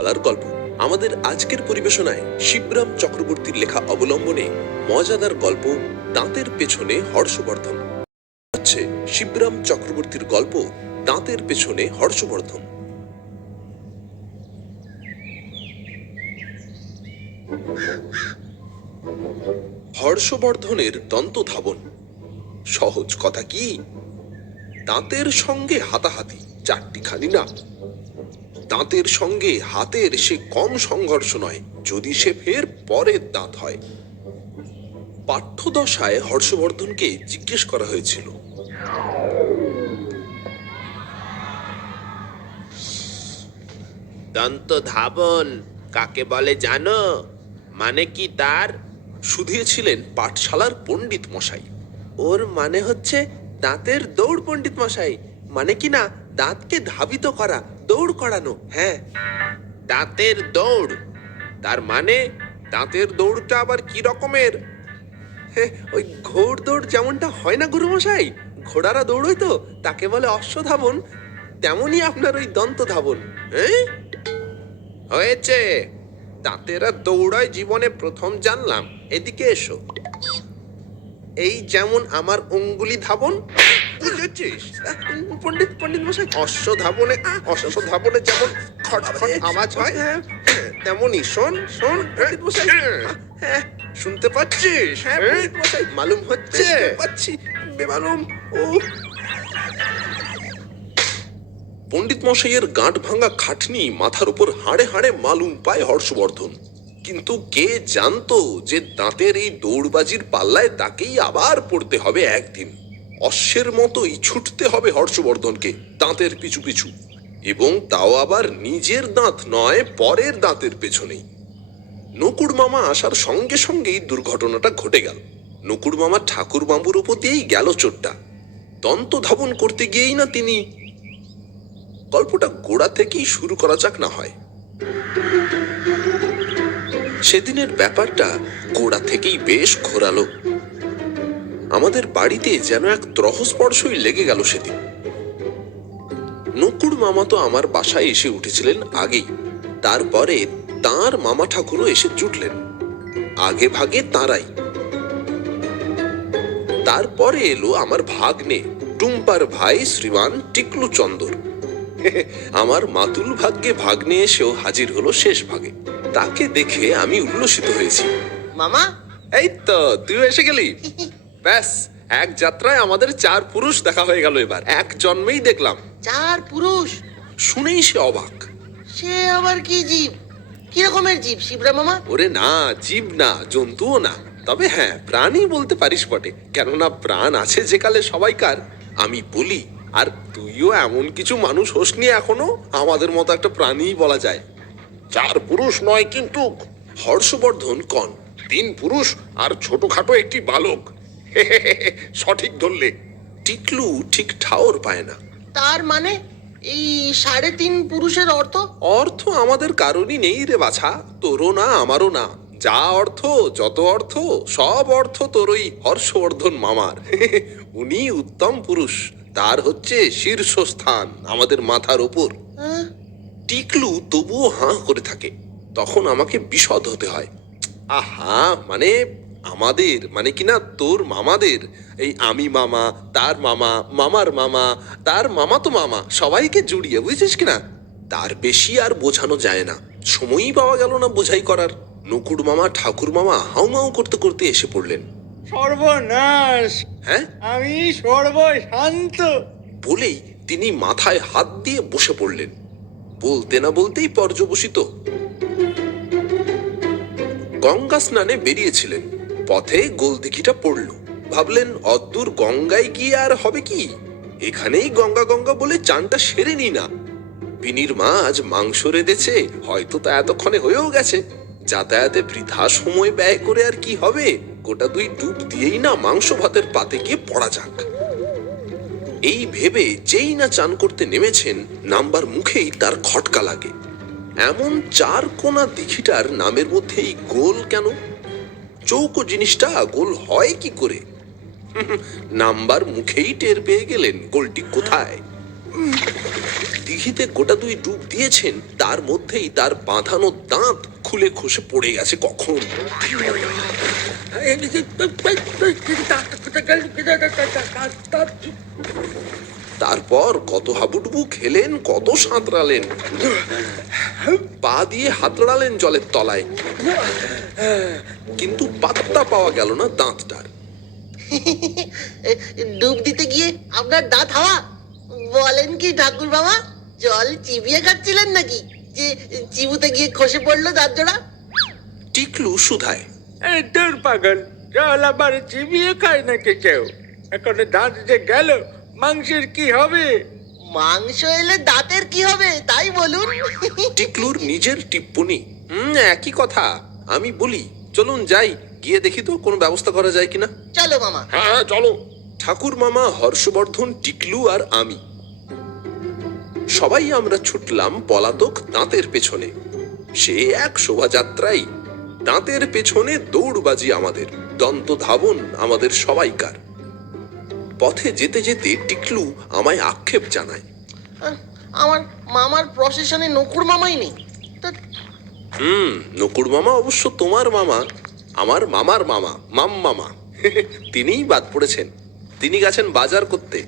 বলার গল্প। আমাদের আজকের পরিবেশনায় শিবরাম চক্রবর্তীর লেখা অবলম্বনে মজাদার গল্প দাঁতের পেছনে হর্ষবর্ধন। হচ্ছে শিবরাম চক্রবর্তীর গল্প দাঁতের পেছনে হর্ষবর্ধন। হর্ষবর্ধনের দন্তধাবন। সহজ কথা কি, দাঁতের সঙ্গে হাতাহাতি চারটিখানি না। দাঁতের সঙ্গে হাতের সে কম সংঘর্ষ নয়, যদি সে ফের পরের দাঁত হয়। পাঠ্যদশায় হর্ষবর্ধনকে জিজ্ঞেস করা হয়েছিল, দন্তধাবন কাকে বলে জানো? মানে কি তার? শুধিয়েছিলেন পাঠশালার পণ্ডিত মশাই। ওর মানে হচ্ছে দাঁতের দৌড় পণ্ডিত মশাই। মানে কি না দাঁতকে ধাবিত করা, দৌড় করানো। হ্যাঁ, দাঁতের দৌড়। তার মানে দাঁতের দৌড়টা আবার কি রকমের? ওই ঘোড় দৌড় যেমনটা হয় না গুরুমশাই, ঘোড়ারা দৌড়ই তো, তাকে বলে অশ্বধাবন। তেমনই আপনার ওই দন্ত ধাবন। হয়েছে, দাঁতেরা দৌড়ায় জীবনে প্রথম জানলাম। এদিকে এসো। এই যেমন আমার অঙ্গুলি ধাবন, বুঝেছিস? পণ্ডিত পণ্ডিত মশাই, অশ্ব ধাবনে যেমন খট খট আওয়াজ হয়, তেমনই শোন শোন পণ্ডিত মশাই। হ্যাঁ, শুনতে পাচ্ছিস? হ্যাঁ পণ্ডিত মশাই, মালুম হচ্ছে? পাচ্ছি, বেমালুম। ও পণ্ডিত মশাইয়ের গাঁট ভাঙা খাটনি মাথার উপর হাড়ে হাড়ে মালুম পায় হর্ষবর্ধন। কিন্তু কে জানতো যে দাঁতের এই দৌড়বাজির পাল্লায় তাকেই আবার পড়তে হবে একদিন। অশ্বের মতোই ছুটতে হবে হর্ষবর্ধনকে দাঁতের পিছু পিছু, এবং তাও আবার নিজের দাঁত নয়, পরের দাঁতের পেছনেই। নকুড় মামা আসার সঙ্গে সঙ্গেই দুর্ঘটনাটা ঘটে গেল। নকুড় মামা ঠাকুর বাবুর উপর দিয়েই গেল চোটটা। দন্ত ধাবন করতে গিয়েই না তিনি। গল্পটা গোড়া থেকেই শুরু করা যাক না হয়। সেদিনের ব্যাপারটা গোড়া থেকেই বেশ ঘোরালো। আমাদের বাড়িতে যেন এক ত্রহস্পর্শই লেগে গেল সেদিন। নকুড় মামা তো আমার বাসায় এসে উঠেছিলেন আগেই, তারপরে তার মামা ঠাকুরও এসে জুটলেন। আগে ভাগে তারাই। তারপরে এলো আমার ভাগ্নে, টুম্পার ভাই শ্রীমান টিকলু চন্দর। আমার মাতুল ভাগ্যে ভাগ্নে এসেও হাজির হলো শেষ ভাগে। তাকে দেখে আমি উল্লসিত হয়েছি। মামা, এই তো তুই এসে গেলি। ব্যাস, এক যাত্রায় আমাদের 4 পুরুষ দেখা হয়ে গেল। এবার এক জন্মেই দেখলাম। 4 পুরুষ? শুনেই সে অবাক। সে আবার কি জীব? কি রকমের জীব শিবরা মামা? ওরে না, জীব না, জন্তুও না, তবে হ্যাঁ প্রাণী বলতে পারিস বটে, কেননা প্রাণ আছে যে কালে সবাইকার। আমি বলি, আর তুইও এমন কিছু মানুষ হোসনি এখনো, আমাদের মতো একটা প্রাণী বলা যায়। 4 পুরুষ নয় কিন্তু, হর্ষবর্ধন কন। 3 পুরুষ আর ছোটখাটো একটি বালক। সঠিক ধরলে। টিকলু ঠিক ঠাওর পায় না। তার মানে এই 3.5 পুরুষের অর্থ? অর্থ আমাদের কারণই নেই রে বাছা, তোরও না আমারও না। যা অর্থ, যত অর্থ, সব অর্থ তোর ওই হর্ষবর্ধন মামার। উনি উত্তম পুরুষ, তার হচ্ছে শীর্ষস্থান আমাদের মাথার ওপর। হ্যাঁ? টিকলু তবুও হাঁ করে থাকে। তখন আমাকে বিশদ হতে হয়। আহা, মানে আমাদের মানে কিনা তোর মামাদের, এই আমি মামা, তার মামা, মামার মামা, তার মামা তো মামা, সবাইকে জুড়িয়ে, বুঝছিস কিনা? তার বেশি আর বোঝানো যায় না, সময়ই পাওয়া গেল না বোঝাই করার। নকুড় মামা ঠাকুর মামা হাউমাউ করতে করতে এসে পড়লেন। সর্বনাশ! হ্যাঁ আমি সর্বশান্ত। বলেই তিনি মাথায় হাত দিয়ে বসে পড়লেন। বলতে না বলতেই পর্যবসিত। গঙ্গা স্নানে বেরিয়েছিলেন, পথে গোলদিঘিটা পড়ল। ভাবলেন অদ্দূর গঙ্গায় গিয়ে আর হবে কি, এখানেই গঙ্গা গঙ্গা বলে চানটা সেরে নি না। বিনির মা আজ মাংস রেঁধেছে, হয়তো তা এতক্ষণে হয়েও গেছে। যাতায়াতে বৃথা সময় ব্যয় করে আর কি হবে, গোটা 2 ডুব দিয়েই না মাংস ভাতের পাতে গিয়ে পড়া যাক। এই ভেবে যেই না চান করতে নেমেছেন, নামবার মুখেই তার খটকা লাগে। এমন 4 কোনা দিঘিটার নামের মধ্যেই গোল কেন? চৌকো জিনিসটা গোল হয় কি করে? নামবার মুখেই টের পেয়ে গেলেন গোলটি কোথায়। দিঘিতে গোটা দুই ডুব দিয়েছেন, তার মধ্যেই তার বাঁধানো দাঁত খুলে খসে পড়ে গেছে কখন। তারপর কত হাবুডুবু খেলেন, কত সাঁতরালেন, পা দিয়ে হাতড়ালেন জলের তলায়, কিন্তু পাত্তা পাওয়া গেল না দাঁতটার। ডুব দিতে গিয়ে আপনার দাঁত হাওয়া? বলেন কি ঠাকুর বাবা, জল চিবিয়ে খাচ্ছিলেন নাকি যে চিবুতে গিয়ে খসে পড়লো দাঁত জোড়া? টিকলু শুধায়, এই তোর পাগল, জল আবার চিবিয়ে খায় নাকি কেউ? এখন দাঁত যে গেল, মাংসের কি হবে? মাংস এলে দাঁতের কি হবে তাই বলুন। টিকলুর নিজের টিপ্পনি। একই কথা। আমি বলি, চলুন যাই, গিয়ে দেখি তো কোনো ব্যবস্থা করা যায় কিনা। চলো মামা। হ্যাঁ হ্যাঁ, চলো। ঠাকুর মামা, হর্ষবর্ধন, টিকলু আর আমি সবাই আমরা ছুটলাম পলাতক দাঁতের পেছনে। সে এক শোভাযাত্রাই। দাঁতের পেছনে দৌড়বাজি আমাদের, দন্ত ধাবন আমাদের সবাইকার। পথে যেতে যেতে টিকলু আমায় আক্ষেপ জানায়, আমার মামার প্রসেশনে নকুর মামাই নেই। তা নকুড় মামা অবশ্য তোমার মামা, আমার মামার মামা, মাম্মামা। তিনিই বাদ পড়েছেন। তিনি গেছেন বাজার করতে।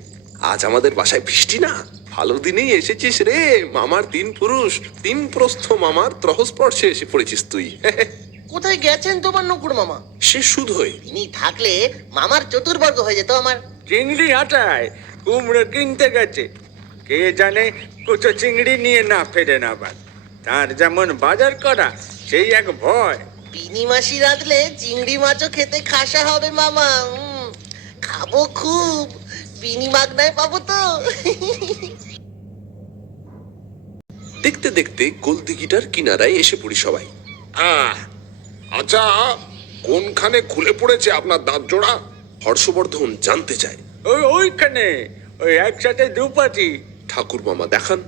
আজ আমাদের বাসায় বৃষ্টি না, ভালো দিনেই এসেছিস রে। মামার তিন পুরুষ, তিন প্রস্থ মামার ত্রহস্পর্শে এসে পড়েছিস তুই। কোথায় গেছেন তোমার নকুর মামা? সে শুধোয়, তিনি থাকলে মামার চতুর্বর্গ হয়ে যেত আমার। চিংড়ি হাটায় কুমড়ো কিনতে গেছে। কে জানে কুচো চিংড়ি নিয়ে না ফেরেন আবার। তার যেমন বাজার করা, সেই এক ভয়। বিনি মাসি রাঁধলে চিংড়ি মাছও খেতে খাসা হবে মামা। খাবো খুব, বিনি মাগনায় পাবো তো। দেখতে দেখতে গোলদিঘিটার কিনারায় এসে পড়ি সবাই। আচ্ছা, কোনখানে খুলে পড়েছে আপনার দাঁত জোড়া? হর্ষবর্ধন জানতে চায়। ওইখানে, ওই একসাথে দুপাটি। ঠাকুর মামা দেখান।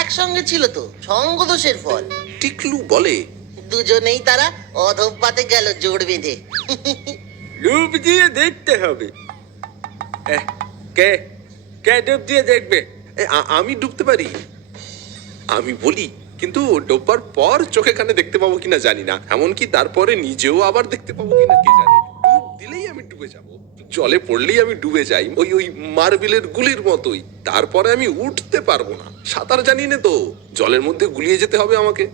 একসঙ্গে ছিল তো, সঙ্গদোষের ফল। টিকলু বলে, দুজনেই তারা অধঃপাতে গেল জোড় বেঁধে। ডুব দিয়ে দেখতে হবে। কে কে ডুব দিয়ে দেখবে? আমি ডুবতে পারি। আমি বলি, কিন্তু ডোববার পর চোখে কানে দেখতে পাবো কিনা জানি না, এমনকি তারপরে নিজেও আবার দেখতে পাবো কিনা কে জানে। ডুব দিলেই আমি ডুবে যাব, জলে পড়লেই আমি ডুবে যাই, ওই ওই মার্বেলের গুলির মতোই। তারপরে আমি উঠতে পারবো না, সাঁতার জানি না তো, জলের মধ্যে গুলিয়ে যেতে হবে আমাকে।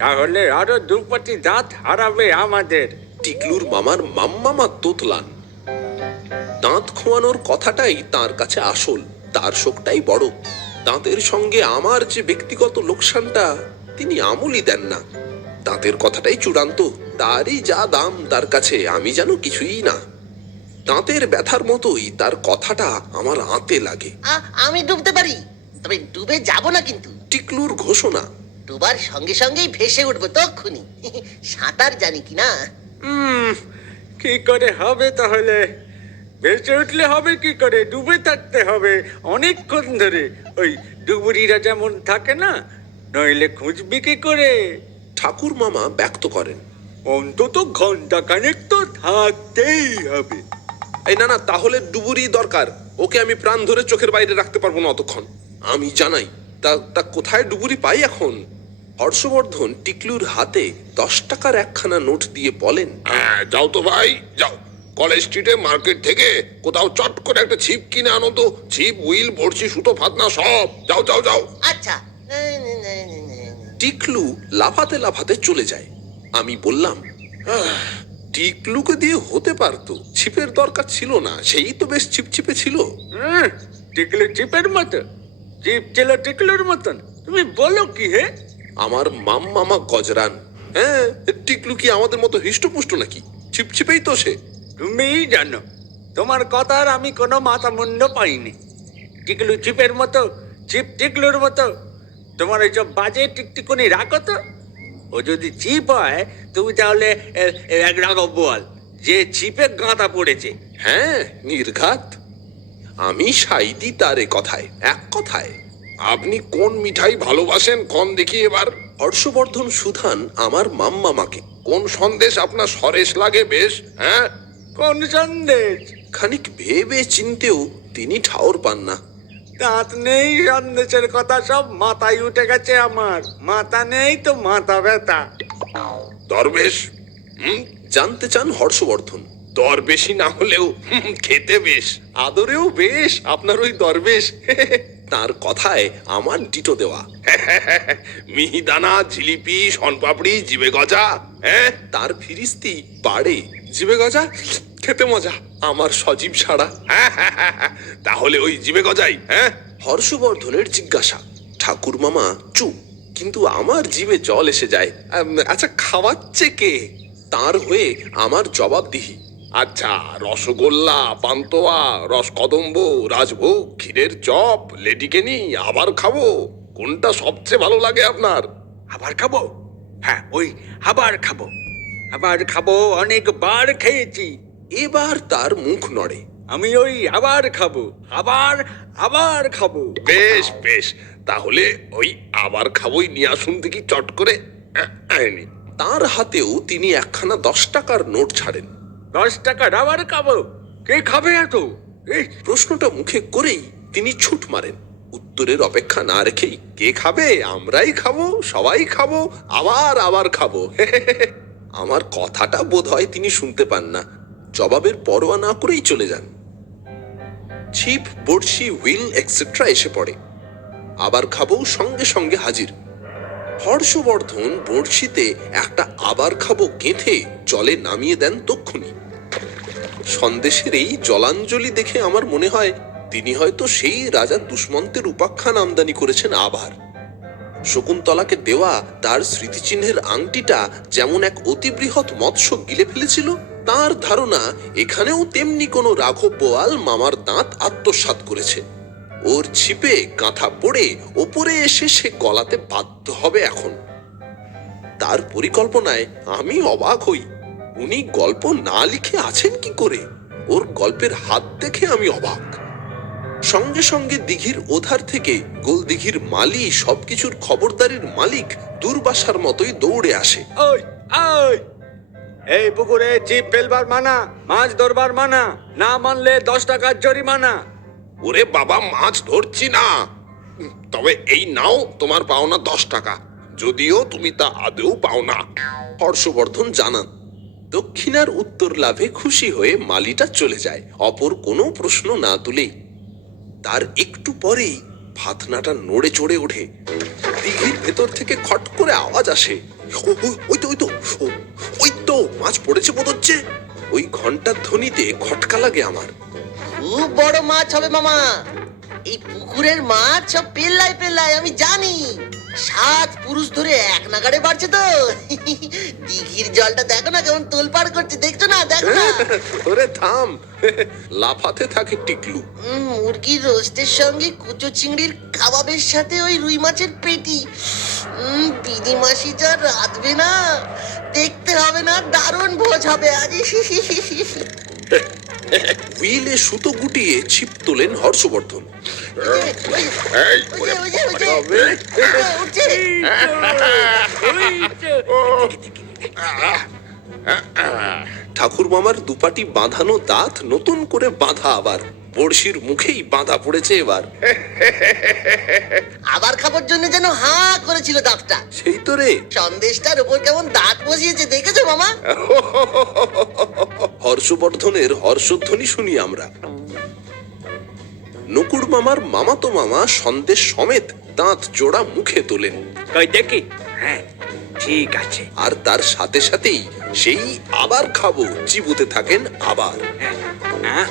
তাহলে আরো দুপাটি দাঁত হারাবে আমাদের। টিকলুর মামার মাম্মামা তোতলান। দাঁত খোয়ানোর কথাটাই তার কাছে আসল, তার শোকটাই বড়। দাঁতের সঙ্গে আমার যে ব্যক্তিগত লোকসানটা তিনি আমলই দেন না। দাঁতের কথাটাই চূড়ান্ত, তারই যা দাম তার কাছে আমি যেন কিছুই না। দাঁতের ব্যথার মতোই তার কথাটা আমার আঁতে লাগে। আমি ডুবতে পারি, তবে ডুবে যাব না কিন্তু। টিকলুর ঘোষণা। ডুবার সঙ্গে সঙ্গেই ভেসে উঠবো তক্ষুনি। সাঁতার জানি কি না। কি করে হবে তাহলে? ভেসে উঠলে হবে কি করে? ডুবে থাকতে হবে অনেকক্ষণ ধরে। ওই ডুবুরিরা যেমন থাকে না, নইলে খুঁজবি কি করে? ঠাকুর মামা ব্যক্ত করেন, অন্তত ঘন্টা খানেক তো থাকতেই হবে। এই না না, তাহলে ডুবুরি দরকার। ওকে আমি প্রাণ ধরে চোখের বাইরে রাখতে পারবো না অতক্ষণ। আমি জানাই, তা কোথায় ডুবুরি পাই এখন? হর্ষবর্ধন টিকলুর হাতে 10 টাকার একখানা নোট দিয়ে বলেন, যাও তো ভাই, যাও। কলেজ স্ট্রিটে মার্কেট থেকে কোথাও চট করে একটা ছিপ কিনে আনো তো। ছিপ, উইল, বড়শি, সুতো, ফাতনা সব। যাও যাও যাও। আচ্ছা। টিকলু লাফাতে লাফাতে চলে যায়। আমি বললাম, টিকলুকে দিয়ে হতে পারতো, ছিপের দরকার ছিল না, সেই তো বেশ ছিপছিপে ছিল। টিকলু চিপের মতো? চিপ ছিল টিকলুর মতন? তুমি বলো কি হে? আমার মাম্মামা গজরান। হ্যাঁ, টিকলু কি আমাদের মতো হৃষ্টপুষ্ট নাকি? ছিপছিপেই তো সে। তুমিই জানো, তোমার কথার আমি কোনো মাথা মুন্ড পাইনি। টিকলু চিপের মতো, চিপ টিকলুর মতো। তোমার এইসব বাজে টিকটিকুনি রাখো তো। ও যদি চিপ হয়, তুমি তাহলে এক রাখো বল যে চিপে গাঁদা পড়েছে। হ্যাঁ, নির্ঘাত। আমি সাইদি তার এ কথায়, এক কথায়। আপনি কোন মিঠাই ভালোবাসেন কোন দেখি এবার? হর্ষবর্ধন সুধান আমার মাম্মামাকে। কোন সন্দেশ আপনার সরেশ লাগে বেশ? হ্যাঁ, কোন সন্দেশ? খানিক ভেবে চিনতেও তিনি ঠাওর পান না। দাঁত নেই সন্দেশের কথা সব মাথায় উঠে গেছে আমার। মাথা নেই তো মাথা ব্যথা। দরবেশ, জানতে চান হর্ষবর্ধন। দরবেশই না হলেও খেতে বেশ। আদরেও বেশ আপনার ওই দরবেশ। তার কথায় আমার ডিটো দেওয়া। মিহিদানা, জিলিপি, শনপাপড়ি, জিবে গজা, হ্যাঁ? তার ফিরিস্তি বাড়ে। জিবে গজা খেতে মজা, আমার সজীব ছাড়া। তাহলে ওই জিবে গজাই, হ্যাঁ? হর্ষবর্ধনের জিজ্ঞাসা। ঠাকুর মামা চুপ, কিন্তু আমার জিভে জল এসে যায়। আচ্ছা, খাওয়াচ্ছে কে? তার হয়ে আমার জবাবদিহি। আচ্ছা, রসগোল্লা, পান্তোয়া, রসকদম্ব, রাজভোগ, ক্ষীরের চপ, লেডিকেনি, আবার খাবো, কোনটা সবচেয়ে ভালো লাগে আপনার? আবার খাবো? হ্যাঁ, ওই আবার খাবো। আবার খাবো, অনেকবার খেয়েছি। এবার তার মুখ নড়ে। আমি ওই আবার খাবো, আবার আবার খাবো। বেশ বেশ, তাহলে ওই আবার খাবোই নিয়ে আসুন দেখি চট করে। আইনি। তার হাতেও তিনি একখানা 10 টাকার নোট ছাড়েন। 10 টাকার আবার খাবো? কে খাবে এত? এই প্রশ্নটা মুখে করেই তিনি ছুট মারেন। উত্তরের অপেক্ষা না রেখেই, কে খাবে? আমরাই খাবো, সবাই খাবো, আবার আবার খাবো। আমার কথাটা বোধ হয় তিনি শুনতে পান না, জবাবের পরোয়া না করেই চলে যান। ছিপ, বড়শি, হুইল এক্সেট্রা এসে পড়ে। আবার খাবো সঙ্গে সঙ্গে হাজির। হর্ষবর্ধন বড়শিতে একটা আবার খাবো গেঁথে জলে নামিয়ে দেন তক্ষুনি। সন্দেশের এই জলাঞ্জলি দেখে আমার মনে হয় তিনি হয়তো সেই রাজা দুষ্মন্তের উপাখ্যান আমদানি করেছেন আবার। শকুন্তলাকে দেওয়া তার স্মৃতিচিহ্নের আংটিটা যেমন এক অতি বৃহৎ মৎস্য গিলে ফেলেছিল, তার ধারণা এখানেও তেমনি কোনো রাঘব বোয়াল মামার দাঁত আত্মসাৎ করেছে। ওর ছিপে গাঁথা পড়ে ওপরে এসে সে গলাতে বাধ্য হবে এখন। তার পরিকল্পনায় আমি অবাক হই। উনি গল্প না লিখে আছেন কি করে? ওর গল্পের হাত দেখে আমি অবাক। সঙ্গে সঙ্গে দিঘির ওধার থেকে গোলদিঘির মালি, সবকিছুর খবরদারির মালিক দুর্বাসার মতোই দৌড়ে আসে। ওই ওই, এই পুকুরে ছিপ ফেলবার মানা, মাছ ধরবার মানা, না মানলে 10 টাকার জরিমানা। ওরে বাবা, মাছ ধরছি না, তবে এই নাও তোমার পাওনা 10 টাকা, যদিও তুমি তা আদেও পাও না। হর্ষবর্ধন জানান। দক্ষিণার উত্তর লাভে খুশি হয়ে মালিটা চলে যায়, অপর কোনো প্রশ্ন না তুলেই। তার একটু পরেই ফাতনাটা নড়ে চড়ে ওঠে। দিঘির ভেতর থেকে খট করে আওয়াজ আসে। ওই তো মাছ পড়েছে বোধ হচ্ছে। ওই ঘন্টার ধ্বনিতে খটকা লাগে আমার। খুব বড় মাছ হবে মামা। এই পুকুরের মাছ সব পেল্লায় পেল্লায়, আমি জানি। 7 পুরুষ ধরে এক নাগাড়ে বাড়ছে তো। দিঘির জলটা দেখো না কেমন তোলপাড় করছে, দেখছো না? দেখো না। ওরে থাম, লাফাতে থাকে টিকলু। মুরগির রোস্টের সঙ্গে কুচো চিংড়ির কাবাবের সাথে ওই রুই মাছের পেটি। বিনি মাসি যা রাঁধবে না, দেখতে হবে না, দারুণ ভোজ হবে আজ। হুইলে সুতো গুটিয়ে ছিপ তোলেন হর্ষবর্ধন। এই, উঠছে। ঠাকুর মামার দুপাটি বাঁধানো দাঁত নতুন করে বাঁধা, আবার বড়শির মুখেই বাঁধা পড়েছে এবার। আবার খাবার জন্য যেন হা করেছিল দাঁতটা। সেই তো রে। সন্দেশটার উপর কেমন দাঁত বসিয়েছে, দেখেছো মামা? হর্ষবর্ধনের হর্ষধ্বনি শুনি আমরা। নকুড় মামার মামাতো মামা সন্দেশ সমেত দাঁত জোড়া মুখে তোলেন। কই দেখি। হ্যাঁ, ঠিক আছে। আর তার সাথে সাথেই সেই আবার খাবো চিবুতে থাকেন আবার। হ্যাঁ,